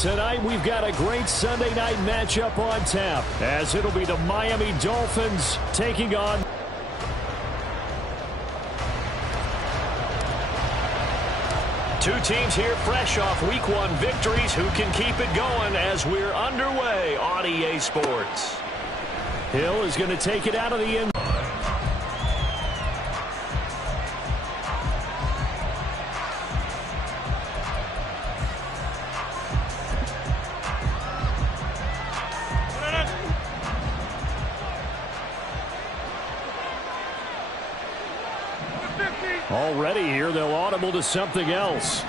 Tonight, we've got a great Sunday night matchup on tap, as it'll be the Miami Dolphins taking on... Two teams here fresh off Week 1 victories. Who can keep it going as we're underway on EA Sports? Hill is going to take it out of the end. Already here, they'll audible to something else. Now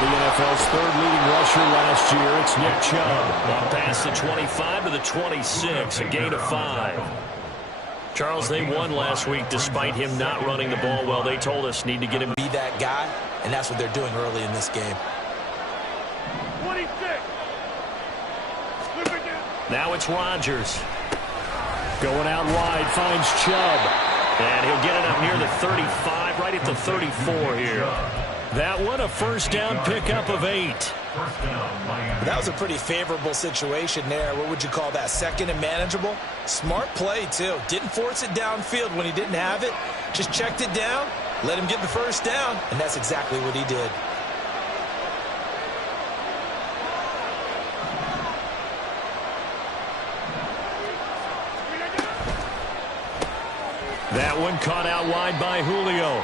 the NFL's third leading rusher last year, it's Nick Chubb. Up past the 25 to the 26, a gain of 5. Charles, they won last week despite him not running the ball well. They told us need to get him. Be that guy, and that's what they're doing early in this game. 26. Now it's Rodgers. Going out wide, finds Chubb. And he'll get it up near the 35, right at the 34 here. That one, a first down pickup of 8. That was a pretty favorable situation there. What would you call that? Second and manageable? Smart play, too. Didn't force it downfield when he didn't have it. Just checked it down, let him get the first down, and that's exactly what he did. That one caught out wide by Julio.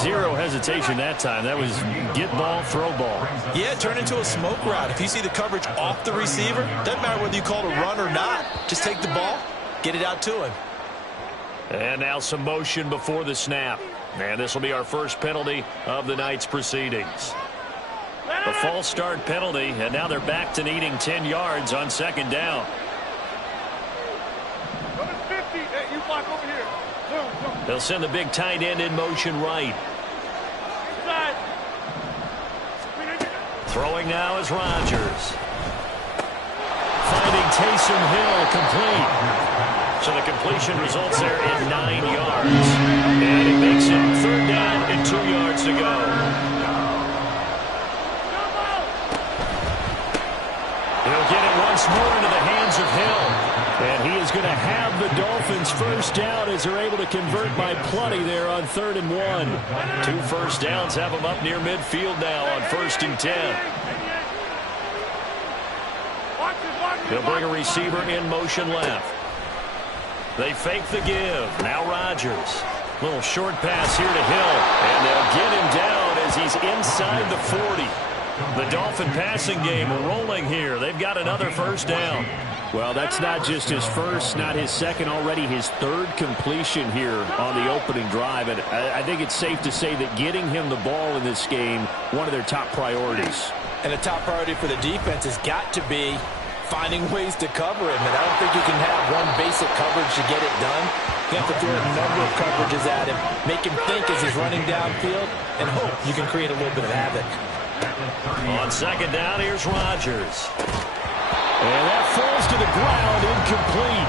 Zero hesitation that time. That was get ball, throw ball. Yeah, turn into a smoke route. If you see the coverage off the receiver, doesn't matter whether you call it a run or not. Just take the ball, get it out to him. And now some motion before the snap. And this will be our first penalty of the night's proceedings. A false start penalty, and now they're back to needing 10 yards on second down. They'll send the big tight end in motion right. Throwing now is Rodgers. Finding Taysom Hill complete. So the completion results there in 9 yards. And it makes it third down and 2 yards to go. He'll get it once more into the hands of Hill. And he is going to have the Dolphins first down as they're able to convert by plenty there on 3rd and 1. 2 first downs have them up near midfield now on 1st and 10. They'll bring a receiver in motion left. They fake the give. Now Rodgers. Little short pass here to Hill. And they'll get him down as he's inside the 40. The Dolphin passing game rolling here. They've got another first down. Well, that's not just his first, not his second, already his 3rd completion here on the opening drive. And I think it's safe to say that getting him the ball in this game, one of their top priorities. And the top priority for the defense has got to be finding ways to cover him. And I don't think you can have one basic coverage to get it done. You have to throw a number of coverages at him, make him think as he's running downfield, and hope you can create a little bit of havoc. On second down, here's Rodgers. And that falls to the ground, incomplete.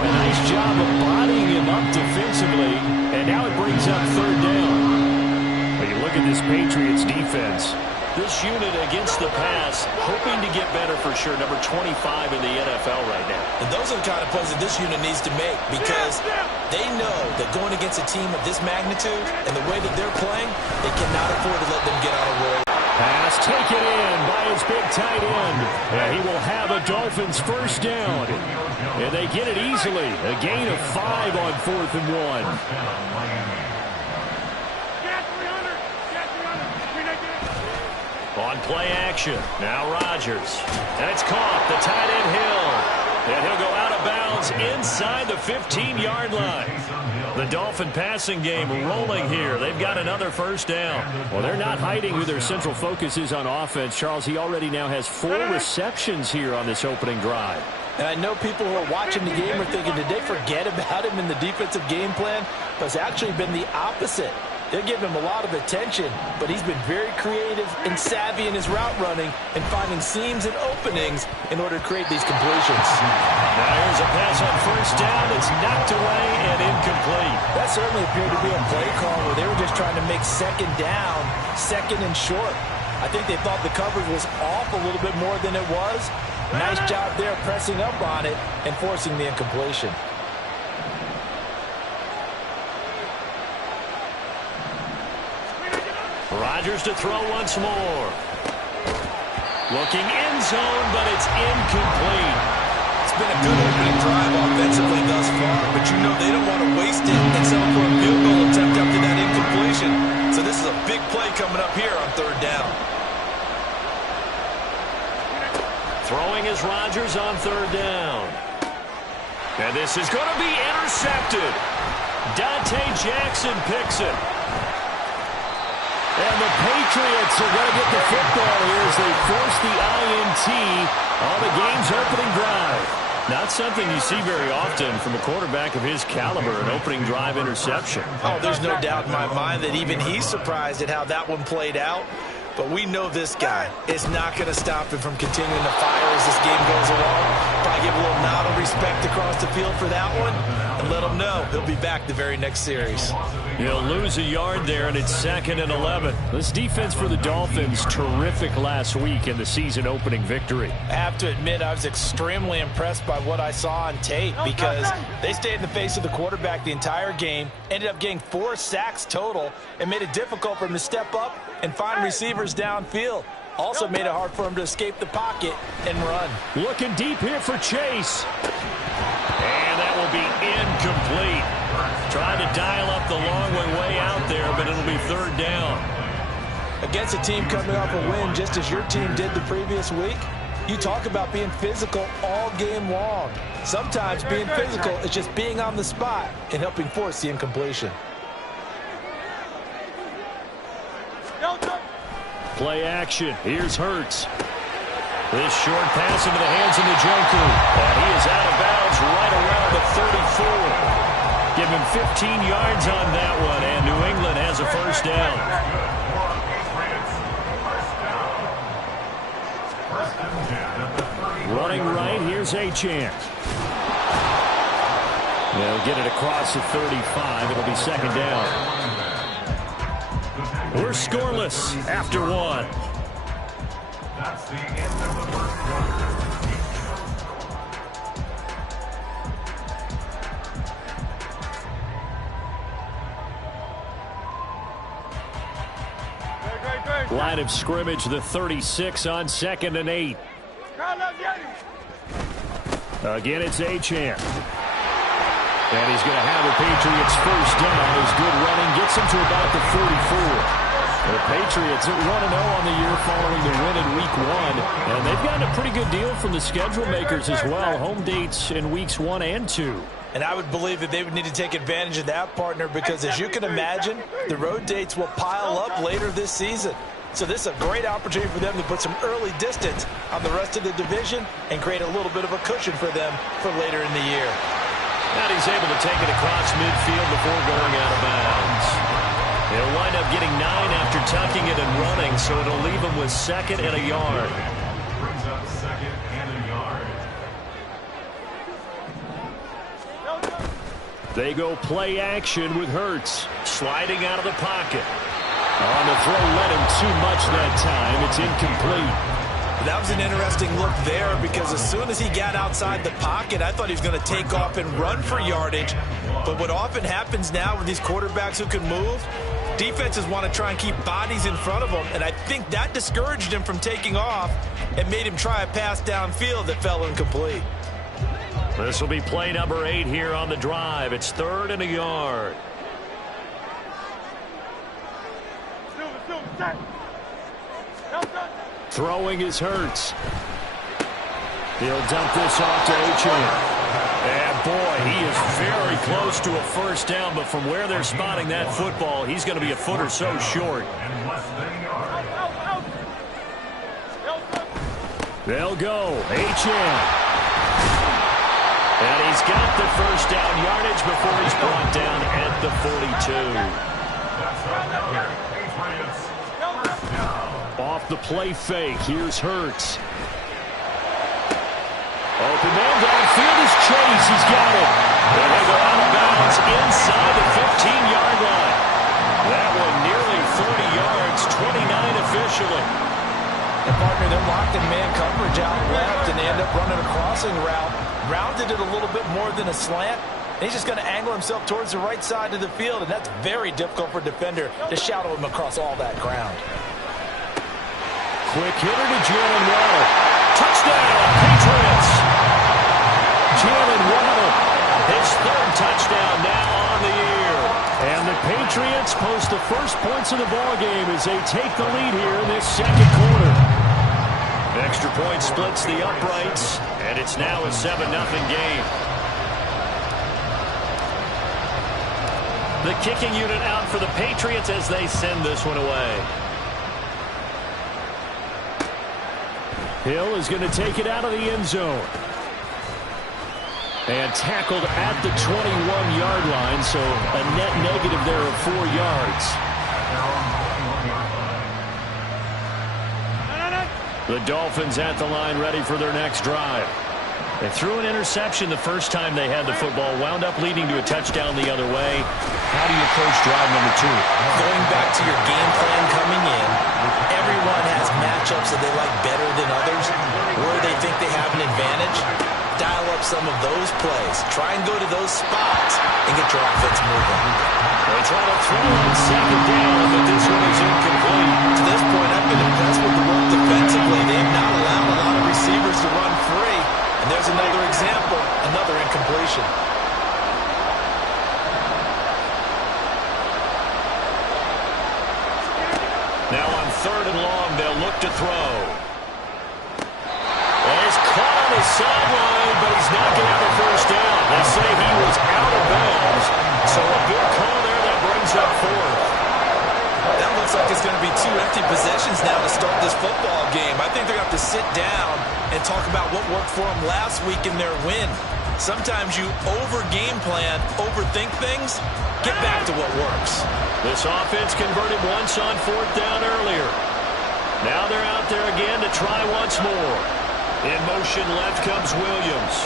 A nice job of bodying him up defensively. And now it brings up 3rd down. When you look at this Patriots defense, this unit against the pass, hoping to get better for sure. Number 25 in the NFL right now. And those are the kind of plays that this unit needs to make, because they know that going against a team of this magnitude and the way that they're playing, they cannot afford to let them get on a roll. Pass taken in by his big tight end. And he will have a Dolphins first down. And they get it easily. A gain of 5 on 4th and 1. On play action. Now Rodgers. And it's caught. The tight end Hill. And he'll go out of bounds inside the 15-yard line. The Dolphin passing game rolling here. They've got another first down. Well, they're not hiding who their central focus is on offense. Charles, he already now has 4 receptions here on this opening drive. And I know people who are watching the game are thinking, did they forget about him in the defensive game plan? But it's actually been the opposite. They're giving him a lot of attention, but he's been very creative and savvy in his route running and finding seams and openings in order to create these completions. Now here's a pass on first down. It's knocked away and incomplete. That certainly appeared to be a play call where they were just trying to make second down, second and short. I think they thought the coverage was off a little bit more than it was. Nice job there pressing up on it and forcing the incompletion. Rodgers to throw once more. Looking end zone, but it's incomplete. It's been a good opening drive offensively thus far, but you know they don't want to waste it and settle for a field goal attempt after that incompletion. So this is a big play coming up here on third down. Throwing is Rodgers on third down. And this is going to be intercepted. Dante Jackson picks it. And the Patriots are going to get the football here as they force the INT on the game's opening drive. Not something you see very often from a quarterback of his caliber, an opening drive interception. Oh, there's no doubt in my mind that even he's surprised at how that one played out. But we know this guy is not going to stop him from continuing to fire as this game goes along. Probably give a little nod of respect across the field for that one and let him know he'll be back the very next series. He'll lose a yard there, and it's 2nd and 11. This defense for the Dolphins, terrific last week in the season-opening victory. I have to admit, I was extremely impressed by what I saw on tape because they stayed in the face of the quarterback the entire game, ended up getting 4 sacks total, and made it difficult for him to step up and find receivers downfield. Also made it hard for him to escape the pocket and run. Looking deep here for Chase. And that will be incomplete. Trying to dial up the long way out there, but it'll be third down. Against a team coming off a win just as your team did the previous week, you talk about being physical all game long. Sometimes being physical is just being on the spot and helping force the incompletion. Play action. Here's Hurts. This short pass into the hands of the Joker. And he is out of bounds right around the 34. Give him 15 yards on that one, and New England has a first down. Running right, here's Achane. They'll get it across the 35. It'll be second down. We're scoreless after one. That's the end of the first quarter. Line of scrimmage, the 36 on 2nd and 8. Again, it's Achane. And he's going to have the Patriots first down. His good running gets him to about the 44. The Patriots are 1-0 on the year following the win in Week 1. And they've gotten a pretty good deal from the schedule makers as well. Home dates in Weeks 1 and 2. And I would believe that they would need to take advantage of that, partner, because as you can imagine, the road dates will pile up later this season. So this is a great opportunity for them to put some early distance on the rest of the division and create a little bit of a cushion for them for later in the year. And he's able to take it across midfield before going out of bounds. He'll wind up getting 9 after tucking it and running, so it'll leave him with 2nd and a yard. Brings up 2nd and a yard. They go play action with Hurts. Sliding out of the pocket. On the throw, led him too much that time. It's incomplete. That was an interesting look there because as soon as he got outside the pocket, I thought he was going to take off and run for yardage. But what often happens now with these quarterbacks who can move, defenses want to try and keep bodies in front of them. And I think that discouraged him from taking off and made him try a pass downfield that fell incomplete. This will be play number 8 here on the drive. It's 3rd and a yard. Throwing is Hurts. He'll dump this off to Achane. And boy, he is very close to a first down, but from where they're spotting that football, he's going to be a foot or so short. They'll go. Achane. And he's got the first down yardage before he's brought down at the 42. Off the play fake. Here's Hurts. Open man downfield is Chase. He's got it. And they go out of bounds inside the 15-yard line. That one nearly 30 yards, 29 officially. And partner, they're locked in man coverage out left, and they end up running a crossing route. Rounded it a little bit more than a slant. And he's just going to angle himself towards the right side of the field, and that's very difficult for a defender to shadow him across all that ground. Quick hitter to Jalen Waddle. Touchdown, Patriots! Jalen Waddle, his third touchdown now on the year. And the Patriots post the first points of the ballgame as they take the lead here in this second quarter. Extra point splits the uprights, and it's now a 7-0 game. The kicking unit out for the Patriots as they send this one away. Hill is going to take it out of the end zone. And tackled at the 21-yard line, so a net negative there of 4 yards. The Dolphins at the line ready for their next drive. They threw an interception the first time they had the football, wound up leading to a touchdown the other way. How do you approach drive number 2? Going back to your game plan coming in, everyone has matchups that they like better than others, where they think they have an advantage. Dial up some of those plays. Try and go to those spots and get your offense moving. They try to throw on second down, but this one is incomplete. To this point, I've been impressed with the work defensively. They have not allowed a lot of receivers to run free. And there's another example, another incompletion. Now on 3rd and long, they'll look to throw. And he's caught on the sideline, but he's not going to have a first down. They say he was out of bounds, so a good call there that brings up 4th. That looks like it's going to be 2 empty possessions now to start this football game. I think they're going to have to sit down and talk about what worked for them last week in their win. Sometimes you over-game plan, overthink things, get back to what works. This offense converted once on 4th down earlier. Now they're out there again to try once more. In motion left comes Williams.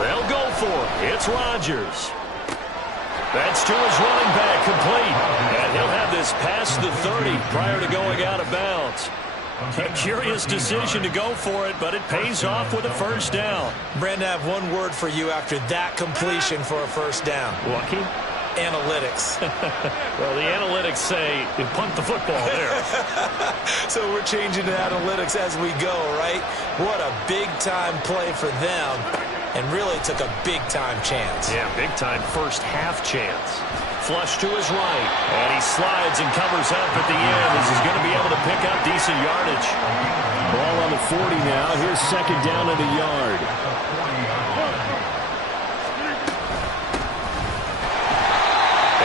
They'll go for it. It's Rodgers. That's to his running back, complete. And he'll have this past the 30 prior to going out of bounds. A curious decision to go for it, but it pays off with a first down. Brandon, I have one word for you after that completion for a first down. Lucky? Analytics. Well, the analytics say you punt the football there. So we're changing to analytics as we go, right? What a big-time play for them, and really took a big-time chance. Yeah, big-time first-half chance. Flush to his right, and he slides and covers up at the end as he's going to be able to pick up decent yardage. Ball on the 40 now. Here's 2nd down and a yard.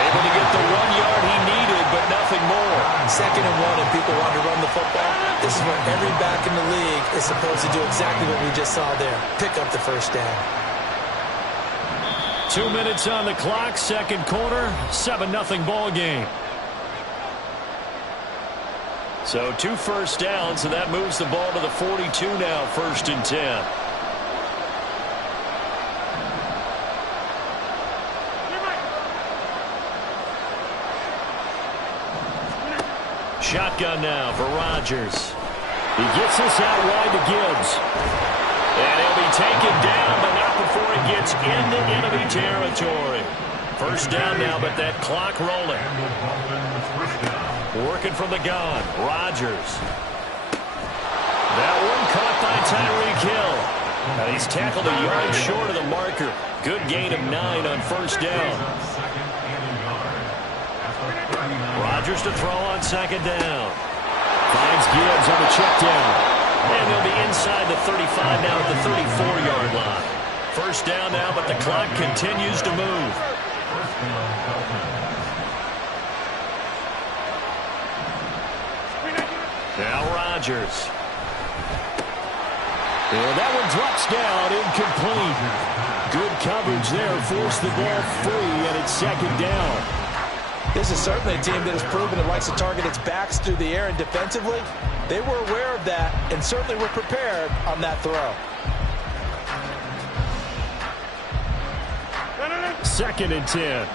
Able to get the 1 yard he needed, but nothing more. 2nd and 1, and people want to run the football. This is where every back in the league is supposed to do exactly what we just saw there. Pick up the first down. 2 minutes on the clock, second quarter, 7-0 ball game. So 2 first downs, and that moves the ball to the 42 now, 1st and 10. Shotgun now for Rodgers. He gets this out wide to Gibbs. And he'll be taken down, but not before he gets into enemy territory. First down now, but that clock rolling. Working from the gun, Rodgers. That one caught by Tyreek Hill. And he's tackled a yard short of the marker. Good gain of 9 on first down. Rodgers to throw on 2nd down. Finds Gibbs on the check down. And they'll be inside the 35 now at the 34-yard line. First down now, but the clock continues to move. Now Rodgers. And that one drops down, incomplete. Good coverage there, forced the ball free, and it's second down. This is certainly a team that has proven it likes to target its backs through the air, and defensively, they were aware of that and certainly were prepared on that throw. Second and 10.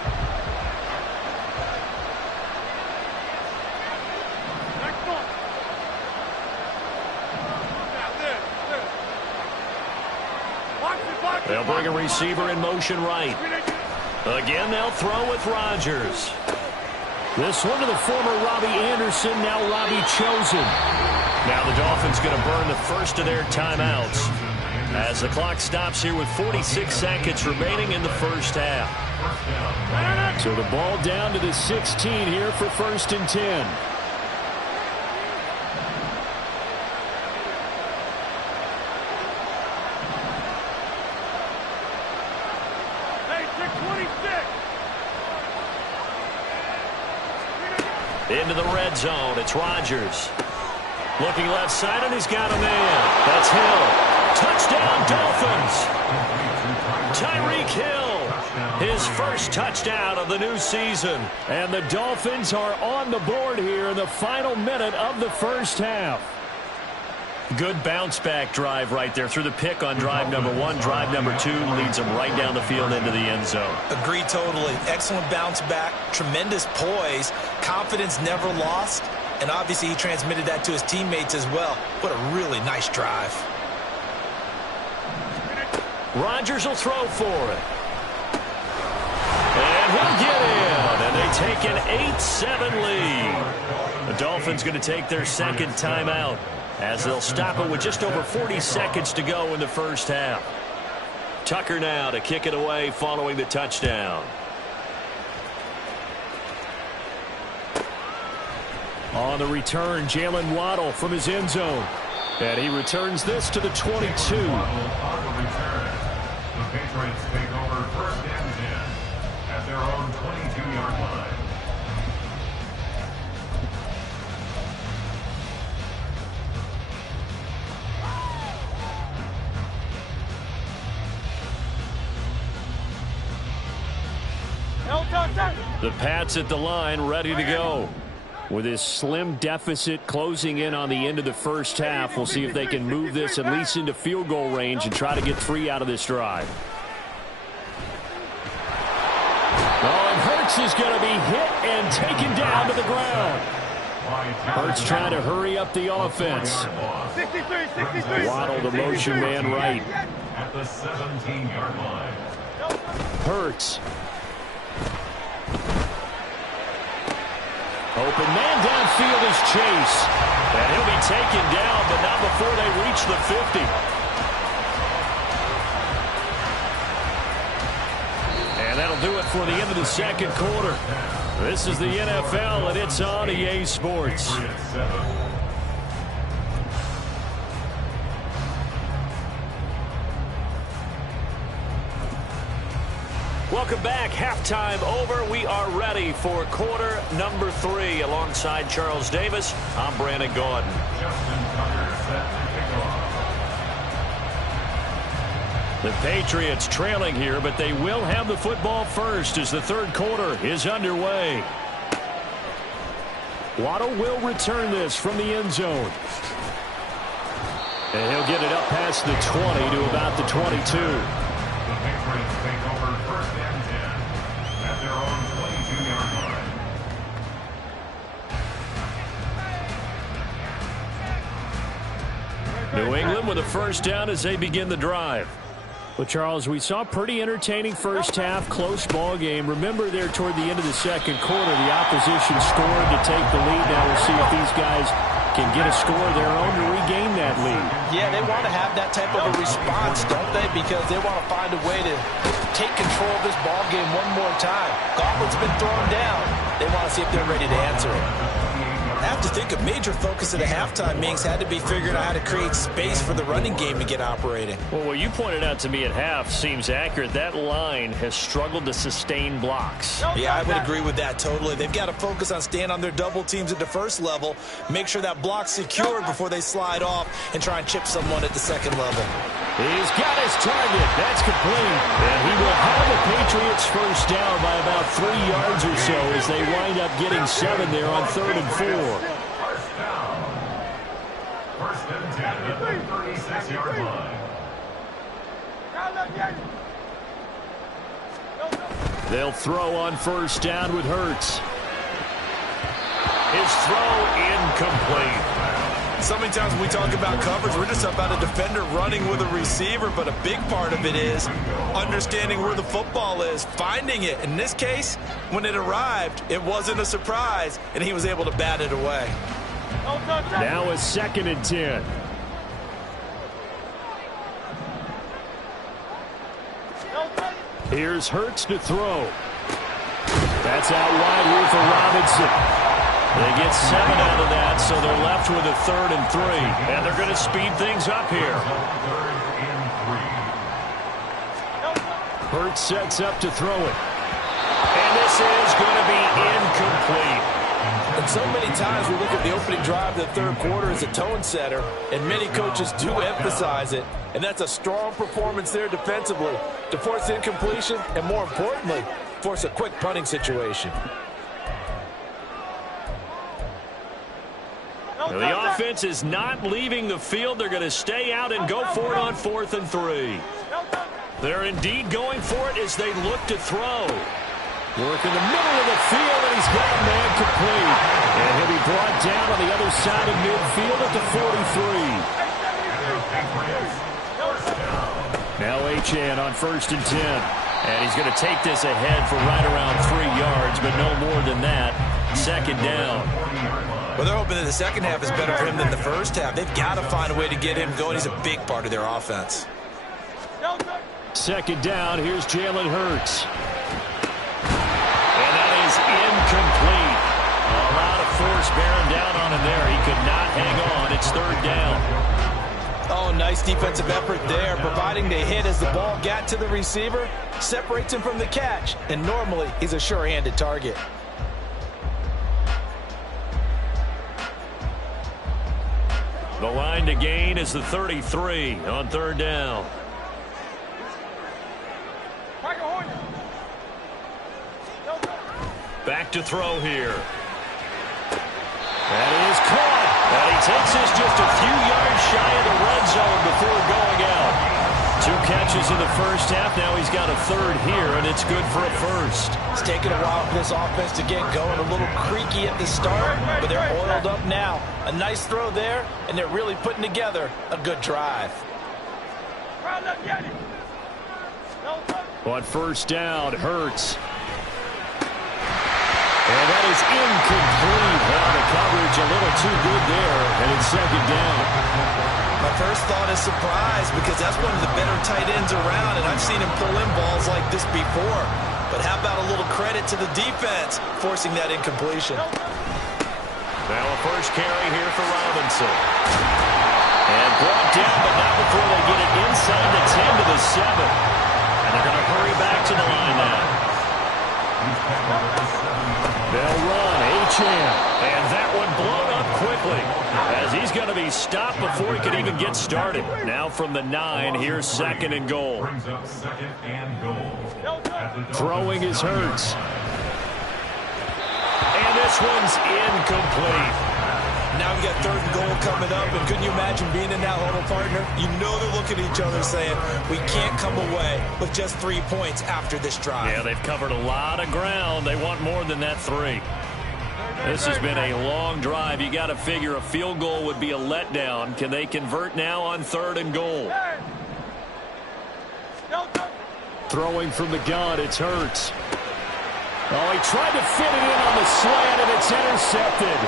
They'll bring a receiver in motion right. Again, they'll throw with Rodgers. This one to the former Robbie Anderson, now Robbie Chosen. Now the Dolphins going to burn the first of their timeouts as the clock stops here with 46 seconds remaining in the first half. So the ball down to the 16 here for first and 10. Into the red zone. It's Rodgers. Looking left side, and he's got a man. That's Hill. Touchdown, Dolphins. Tyreek Hill. His first touchdown of the new season. And the Dolphins are on the board here in the final minute of the first half. Good bounce-back drive right there. Through the pick on drive number 1. Drive number 2 leads them right down the field into the end zone. Agreed totally. Excellent bounce-back. Tremendous poise. Confidence never lost. And obviously he transmitted that to his teammates as well. What a really nice drive. Rodgers will throw for it. And he'll get in. And they take an 8-7 lead. The Dolphins going to take their second timeout, as they'll stop it with just over 40 seconds to go in the first half. Tucker now to kick it away following the touchdown. On the return, Jalen Waddle from his end zone. And he returns this to the 22. On the return, the Patriots take over first and 10 at their own 22-yard line. The Pats at the line, ready to go. With this slim deficit closing in on the end of the first half, we'll see if they can move this at least into field goal range and try to get 3 out of this drive. Oh, and Hurts is going to be hit and taken down to the ground. Hurts trying to hurry up the offense. 63. Waddle, the motion man right. At the 17-yard line. Hurts. Open man downfield is Chase. And he'll be taken down, but not before they reach the 50. And that'll do it for the end of the second quarter. This is the NFL, and it's on EA Sports. Welcome back. Halftime over. We are ready for quarter number 3. Alongside Charles Davis, I'm Brandon Gordon. The Patriots trailing here, but they will have the football first as the third quarter is underway. Waddle will return this from the end zone. And he'll get it up past the 20 to about the 22. The Patriots take over first and 10 at their own 22-yard line. New England with a first down as they begin the drive. Well, Charles, we saw a pretty entertaining first half, close ball game. Remember there toward the end of the second quarter, the opposition scored to take the lead. Now we'll see if these guys can get a score of their own to regain that lead. Yeah, they want to have that type of a response, don't they? Because they want to find a way to take control of this ball game one more time. Gauntlet's been thrown down. They want to see if they're ready to answer it. I have to think a major focus at the halftime meetings had to be figuring out how to create space for the running game to get operating. Well, what you pointed out to me at half seems accurate. That line has struggled to sustain blocks. Yeah, I would agree with that totally. They've got to focus on staying on their double teams at the first level, make sure that block's secured before they slide off and try and chip someone at the second level. He's got his target. That's complete. And he will have the Patriots first down by about 3 yards or so as they wind up getting 7 there on 3rd and 4. First down. First and 10 at the 36-yard line. They'll throw on first down with Hurts. His throw incomplete. So many times when we talk about coverage, we're just about a defender running with a receiver, but a big part of it is understanding where the football is, finding it. In this case, when it arrived, it wasn't a surprise, and he was able to bat it away. Now a 2nd and 10. Here's Hurts to throw. That's out wide here for Robinson. They get 7 out of that, so they're left with a 3rd and 3. And they're going to speed things up here. Hurts sets up to throw it. And this is going to be incomplete. And so many times we look at the opening drive of the third quarter as a tone setter, and many coaches do emphasize it. And that's a strong performance there defensively to force incompletion and, more importantly, force a quick punting situation. The offense is not leaving the field. They're going to stay out and go for it on 4th and 3. They're indeed going for it as they look to throw. Work in the middle of the field, and he's got a man complete. And he'll be brought down on the other side of midfield at the 43. Now Achane on 1st and 10. And he's going to take this ahead for right around 3 yards, but no more than that. 2nd down. Well, they're hoping that the second half is better for him than the first half. They've got to find a way to get him going. He's a big part of their offense. 2nd down. Here's Jalen Hurts. And that is incomplete. A lot of force bearing down on him there. He could not hang on. It's 3rd down. Oh, nice defensive effort there, providing the hit as the ball got to the receiver, separates him from the catch, and normally he's a sure-handed target. The line to gain is the 33 on 3rd down. Back to throw here. That is caught. And he takes this just a few yards shy of the red zone before going out. 2 catches in the first half. Now he's got a 3rd here, and it's good for a 1st. It's taken a while for this offense to get going. A little creaky at the start, but they're oiled up now. A nice throw there, and they're really putting together a good drive. On 1st down, Hurts. And that is incomplete. Well, the coverage a little too good there, and it's 2nd down. My first thought is surprise because that's one of the better tight ends around, and I've seen him pull in balls like this before. But how about a little credit to the defense forcing that incompletion? Now a first carry here for Robinson. And brought down, but not before they get it inside the 10 to the 7. And they're going to hurry back to the line now. They'll run, Achane. And that one blown up quickly as he's going to be stopped before he can even get started. Now from the 9, here's 2nd and goal. Brings up 2nd and goal. Throwing is Hurts. And this one's incomplete. Now we got 3rd and goal coming up, and couldn't you imagine being in that huddle, partner? You know they're looking at each other saying, we can't come away with just 3 points after this drive. Yeah, they've covered a lot of ground. They want more than that 3. This has been a long drive. You got to figure a field goal would be a letdown. Can they convert now on 3rd and goal? Throwing from the gun, it's Hurts. Oh, he tried to fit it in on the slant, and it's intercepted.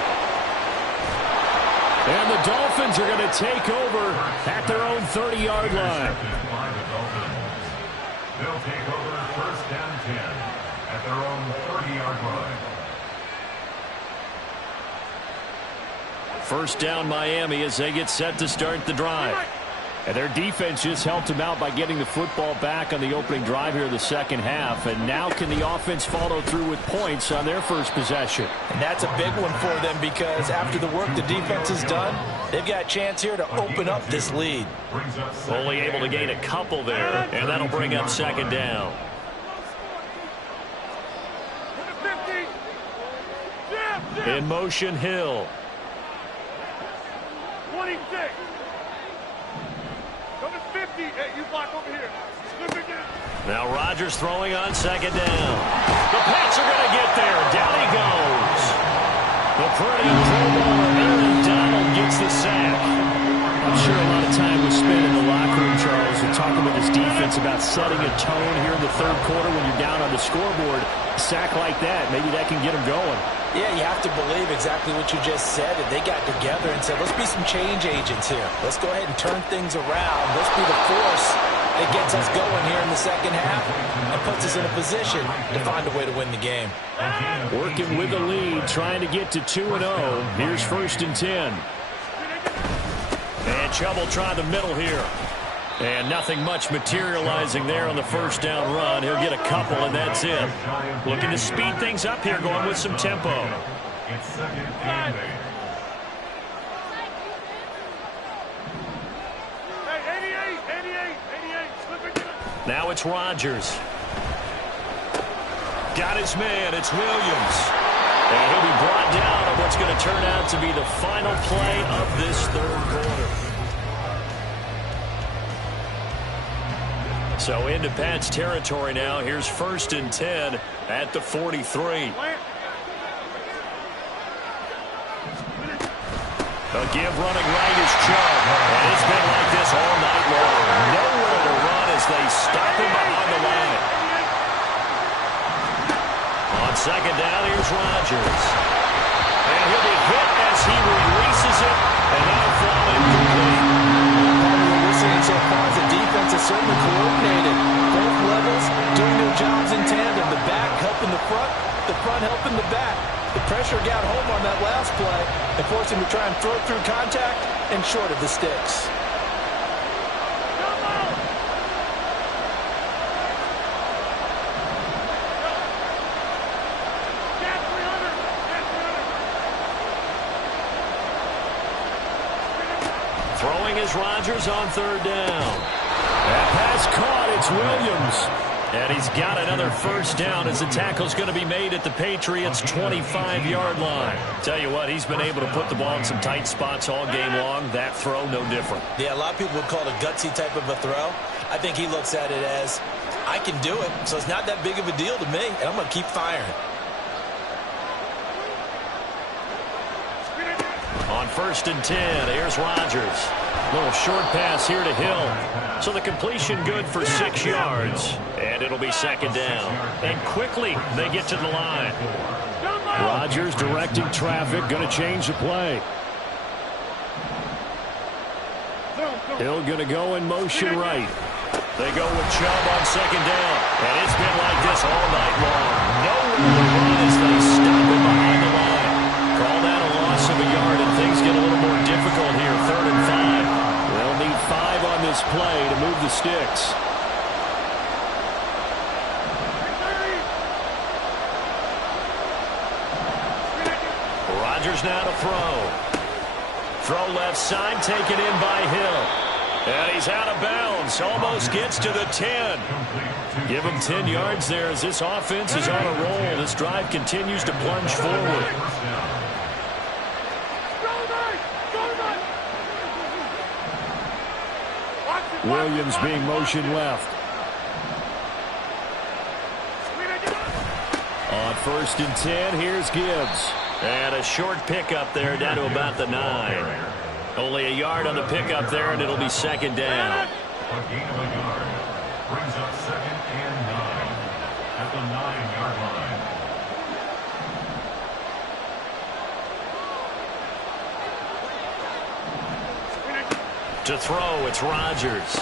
And the Dolphins are going to take over at their own 30-yard line. They'll take over 1st and 10 at their own 30-yard line. First down Miami as they get set to start the drive. And their defense just helped them out by getting the football back on the opening drive here in the second half. And now can the offense follow through with points on their first possession? And that's a big one for them because after the work the defense has done, they've got a chance here to open up this lead. Only able to gain a couple there, and that'll bring up second down. In motion, Hill. 26. Go to 50. Hey, you block over here. Now Rodgers throwing on second down. The Pats are going to get there. Down he goes. The pretty Pro Bowler Aaron Donald gets the sack. I'm sure a lot of time was spent in the locker room, Charles, and talking with his defense about setting a tone here in the third quarter when you're down on the scoreboard. A sack like that, maybe that can get him going. Yeah, you have to believe exactly what you just said. That they got together and said, let's be some change agents here. Let's go ahead and turn things around. Let's be the force that gets us going here in the second half and puts us in a position to find a way to win the game. Working with the lead, trying to get to 2-0. Here's 1st and 10. And Chubb will try the middle here. And nothing much materializing there on the first down run. He'll get a couple, and that's it. Looking to speed things up here, going with some tempo. It's second and 8. Now it's Rodgers. Got his man. It's Williams. And he'll be brought down on what's going to turn out to be the final play of this third quarter. So into Pat's territory now. Here's 1st and 10 at the 43. A give running right is Chubb. And it's been like this all night long. Nowhere to run as they stop him behind the line. On second down, here's Rodgers. And he'll be hit as he releases it. And that'll fall incomplete. What we're seeing so far is the defense is certainly coordinated. Both levels doing their jobs in tandem. The back helping the front helping the back. The pressure got home on that last play and forced him to try and throw through contact and short of the sticks. Throwing is Rodgers on third down. That pass caught. It's Williams. And he's got another first down as the tackle's going to be made at the Patriots' 25-yard line. Tell you what, he's been able to put the ball in some tight spots all game long. That throw, no different. Yeah, a lot of people would call it a gutsy type of a throw. I think he looks at it as, I can do it, so it's not that big of a deal to me, and I'm going to keep firing. On 1st and 10, here's Rodgers. Little short pass here to Hill. So the completion good for 6 yards. And it'll be second down. And quickly they get to the line. Rodgers directing traffic, going to change the play. Hill going to go in motion right. They go with Chubb on second down. And it's been like this all night long. Nowhere to run as they stop him behind the line. Call that a loss of a yard, and things get a little more difficult here. 3rd and 5. They'll need 5 on this play to move the sticks. Rodgers now to throw. Throw left side, taken in by Hill. And he's out of bounds. Almost gets to the 10. Give him 10 yards there as this offense is on a roll. This drive continues to plunge forward. Williams being motion left. On 1st and 10, here's Gibbs. And a short pickup there down to about the 9. Only a yard on the pickup there, and it'll be second down. A gain of a yard brings up 2nd and 9 at the 9-yard line. To throw, it's Rodgers.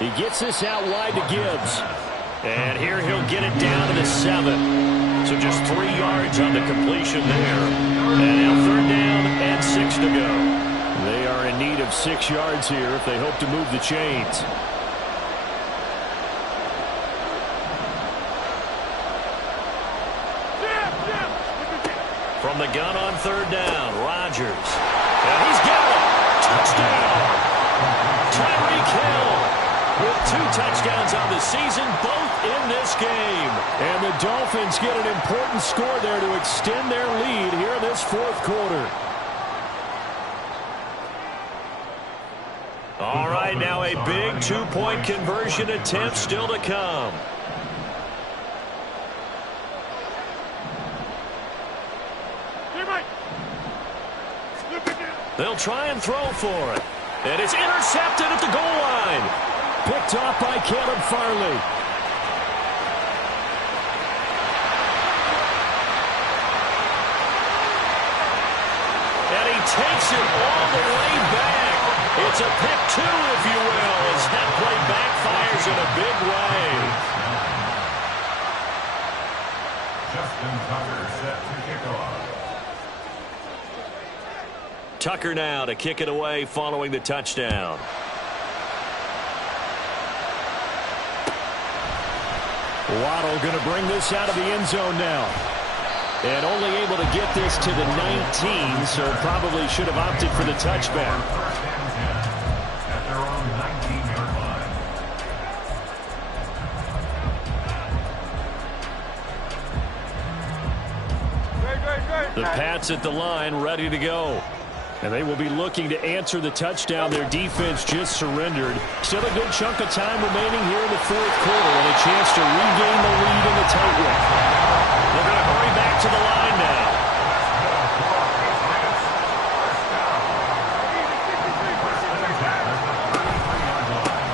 He gets this out wide to Gibbs. And here he'll get it down to the 7. So just 3 yards on the completion there. And now 3rd down and 6 to go. They are in need of 6 yards here if they hope to move the chains. From the gun on 3rd down, Rodgers. And he's got it. Touchdown. Tyreek Hill with 2 touchdowns on the season, both in this game. And the Dolphins get an important score there to extend their lead here in this 4th quarter. All right, now a big 2-point conversion attempt still to come. They'll try and throw for it. And it's intercepted at the goal line. Picked off by Caleb Farley. And he takes it all the way back. It's a pick 2, if you will, as that play backfires in a big way. Justin Tucker set to kick off. Tucker now to kick it away following the touchdown. Waddle going to bring this out of the end zone now. And only able to get this to the 19, so probably should have opted for the touchback. First and 10 at their own 19-yard line. The Pats at the line, ready to go. And they will be looking to answer the touchdown their defense just surrendered. Still a good chunk of time remaining here in the 4th quarter and a chance to regain the lead in the tightrope. They're going to hurry back to the line now.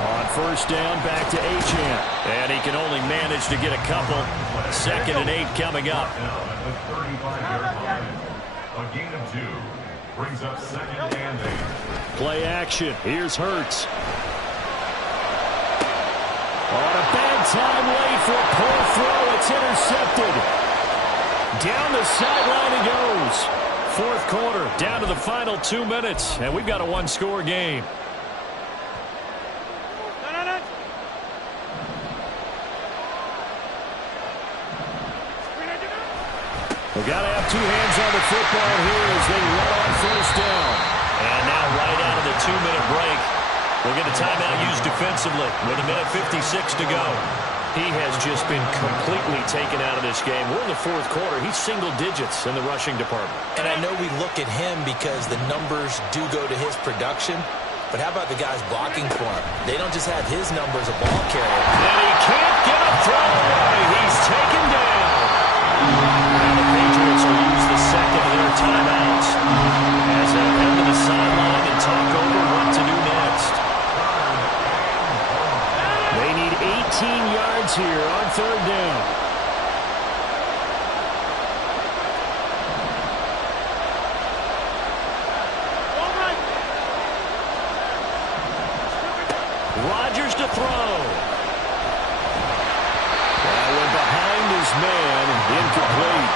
On 1st down, back to Achane. And he can only manage to get a couple. 2nd and 8 coming up. Now at the 35-yard line. A gain of 2. Brings up 2nd and 8. Play action. Here's Hurts. On a bad time late for a poor throw. It's intercepted. Down the sideline he goes. 4th quarter, down to the final 2 minutes. And we've got a 1-score game. We've got to have 2 hands on the football here as they run on 1st down. And now right out of the 2-minute break, we'll get a timeout used defensively with 1:56 to go. He has just been completely taken out of this game. We're in the 4th quarter. He's single digits in the rushing department. And I know we look at him because the numbers do go to his production. But how about the guys blocking for him? They don't just have his numbers a ball carrier. And he can't get a throw away. He's taken down. Now the Patriots will use the 2nd of their timeouts as they head to the sideline and talk over what to do next. They need 18 yards here on 3rd down. Rodgers to throw. That went behind his man, incomplete.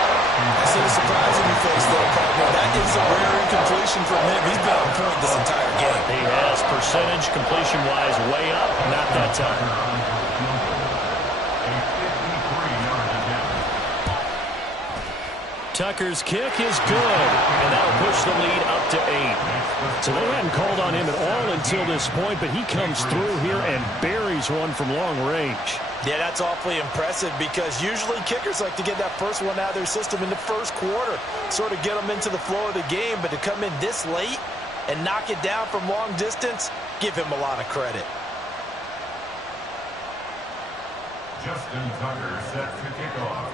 That's a surprising face there, partner. That is a rare incompletion from him. He's been on point this entire game. He has percentage completion-wise way up. Not that time. Tucker's kick is good, and that'll push the lead up to 8. So they hadn't called on him at all until this point, but he comes through here and buries one from long range. Yeah, that's awfully impressive because usually kickers like to get that first one out of their system in the 1st quarter, sort of get them into the flow of the game, but to come in this late and knock it down from long distance, give him a lot of credit. Justin Tucker set to kick off.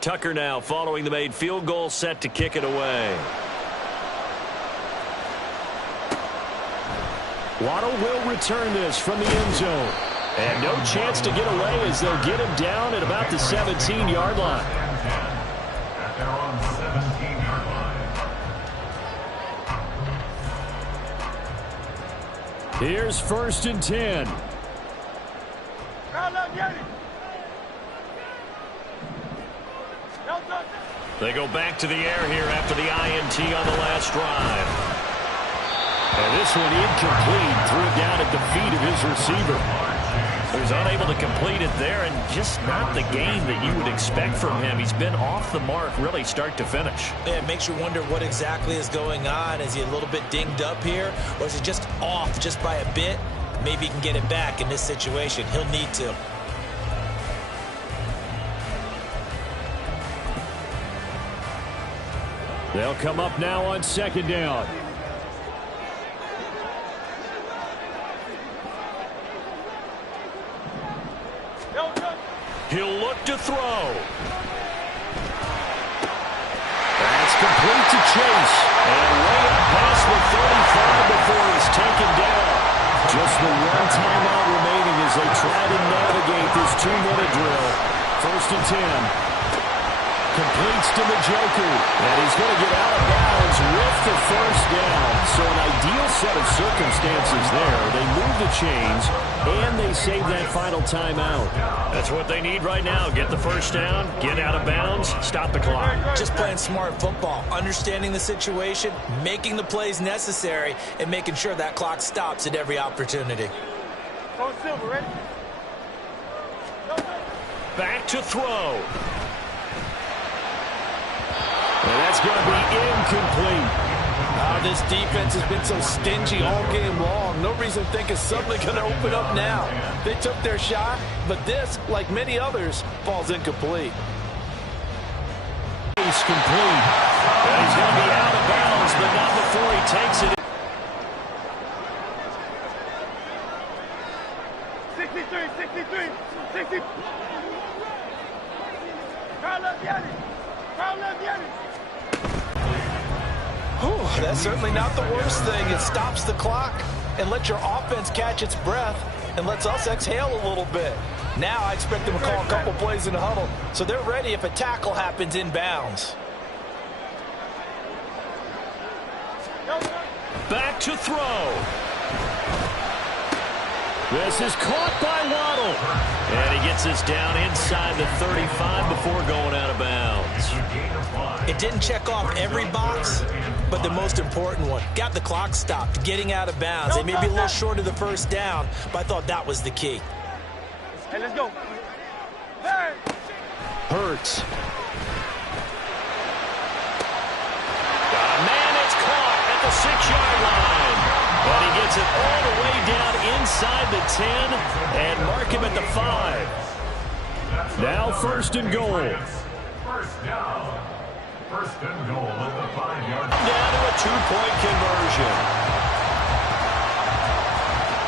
Tucker now following the made field goal, set to kick it away. Waddle will return this from the end zone. And no chance to get away as they'll get him down at about the 17-yard line. At their own 17-yard line. Here's 1st and 10. They go back to the air here after the INT on the last drive. And this one incomplete. Threw it down at the feet of his receiver. He was unable to complete it there, and just not the game that you would expect from him. He's been off the mark really start to finish. Yeah, it makes you wonder what exactly is going on. Is he a little bit dinged up here, or is he just off just by a bit? Maybe he can get it back in this situation. He'll need to. They'll come up now on second down. He'll look to throw. That's complete to Chase. And way up past the 35 before he's taken down. Just the one timeout remaining as they try to navigate this 2-minute drill. 1st and 10. Completes to Njoku. And he's going to get out of bounds with the first down. So an ideal set of circumstances there. They move the chains, and they save that final timeout. That's what they need right now. Get the first down, get out of bounds, stop the clock. Just playing smart football, understanding the situation, making the plays necessary, and making sure that clock stops at every opportunity. Silver, ready? Back to throw. And that's going to be incomplete. This defense has been so stingy all game long. No reason to think it's suddenly going to open up now. They took their shot, but this, like many others, falls incomplete. He's complete. And he's going to be out of bounds, but not before he takes it. 63, 60. Carl Leviani. That's certainly not the worst thing. It stops the clock and lets your offense catch its breath and lets us exhale a little bit. Now I expect them to call a couple plays in the huddle, so they're ready if a tackle happens inbounds. Back to throw. This is caught by Waddle. And he gets this down inside the 35 before going out of bounds. It didn't check off every box, but the most important one. Got the clock stopped, getting out of bounds. They may be a little short of the first down, but I thought that was the key. Hey, let's go. Hey. Hurts. Man, it's caught at the 6-yard line. But he gets it all the way down inside the 10 and mark him at the 5. Now 1st and goal. First down. 1st and goal at the 5-yard line. Down to a 2-point conversion.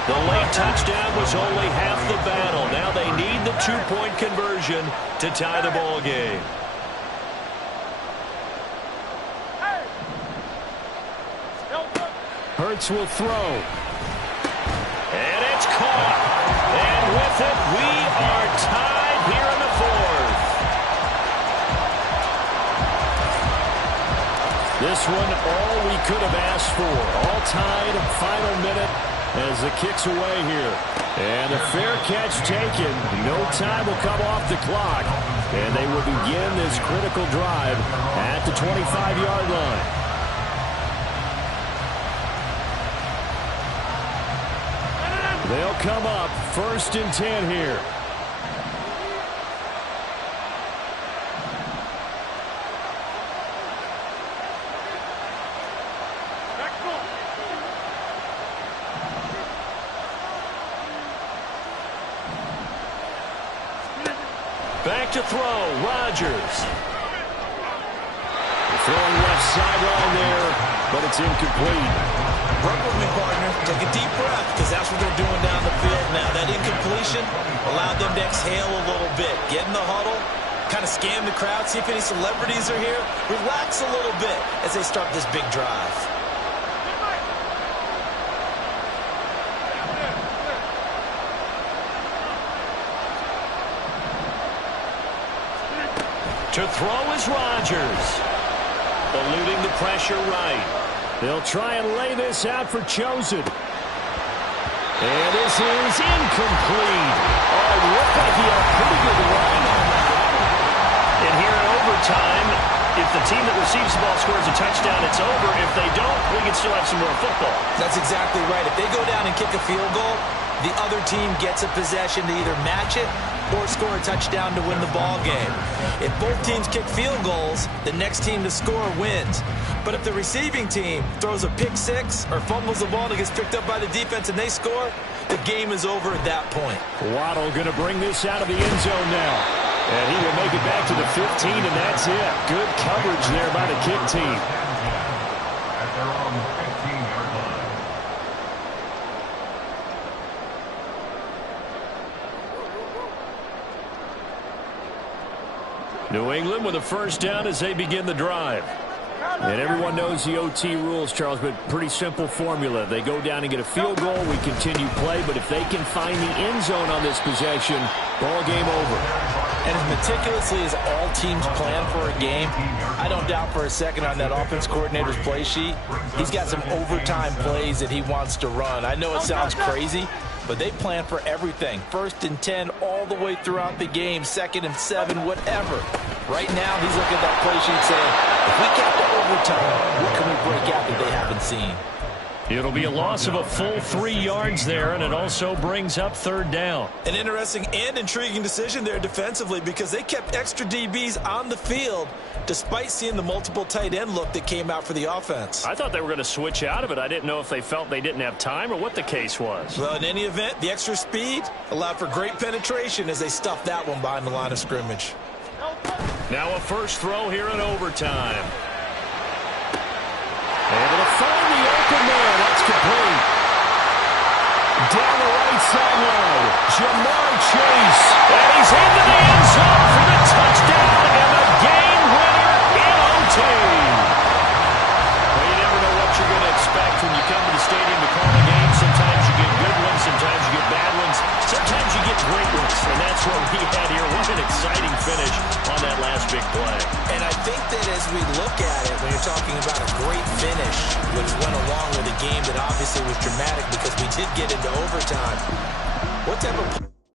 The late touchdown was only half the battle. Now they need the 2-point conversion to tie the ball game. Hurts will throw. And it's caught. And with it, we are tied here in the 4th. This one, all we could have asked for. All tied, final minute as the kick's away here. And a fair catch taken. No time will come off the clock. And they will begin this critical drive at the 25-yard line. They'll come up 1st and 10 here. Back to throw, Rodgers. Throwing left sideline there, but it's incomplete. Work with me, partner. Take a deep breath, because that's what they're doing down the field now. That incompletion allowed them to exhale a little bit. Get in the huddle, kind of scan the crowd, see if any celebrities are here. Relax a little bit as they start this big drive. To throw is Rodgers. Eluding the pressure right. They'll try and lay this out for Chosen. And this is incomplete. Oh, it looked like he if the team that receives the ball scores a touchdown, it's over. If they don't, we can still have some more football. That's exactly right. If they go down and kick a field goal, the other team gets a possession to either match it or score a touchdown to win the ball game. If both teams kick field goals, the next team to score wins. But if the receiving team throws a pick six or fumbles the ball and gets picked up by the defense and they score, the game is over at that point. Waddle going to bring this out of the end zone now. And he will make it back to the 15, and that's it. Good coverage there by the kick team. At their own 15-yard line. New England with a first down as they begin the drive. And everyone knows the OT rules, Charles, but pretty simple formula. They go down and get a field goal, we continue play, but if they can find the end zone on this possession, ball game over. And as meticulously as all teams plan for a game, I don't doubt for a second on that offense coordinator's play sheet, he's got some overtime plays that he wants to run. I know it sounds crazy, but they plan for everything. 1st and 10 all the way throughout the game, 2nd and 7, whatever. Right now, he's looking at that play sheet saying, if we get to overtime, what can we break out that they haven't seen? It'll be a loss of a full 3 yards there, and it also brings up 3rd down. An interesting and intriguing decision there defensively because they kept extra DBs on the field despite seeing the multiple tight end look that came out for the offense. I thought they were going to switch out of it. I didn't know if they felt they didn't have time or what the case was. Well, in any event, the extra speed allowed for great penetration as they stuffed that one behind the line of scrimmage. Now a first throw here in overtime. Able to find the open man. That's complete. Down the right sideline, Jamar Chase. And he's into the end zone for the touchdown and the game winner in OT. Well, you never know what you're going to expect when you come to the stadium to call a game. Sometimes you get good ones, sometimes you get bad ones, sometimes you get great ones. And that's what we had here. What an exciting finish on that last big play. And I think that as we look at it, when you're talking about a great finish, which went along with a game that obviously was dramatic because we did get into overtime, what type of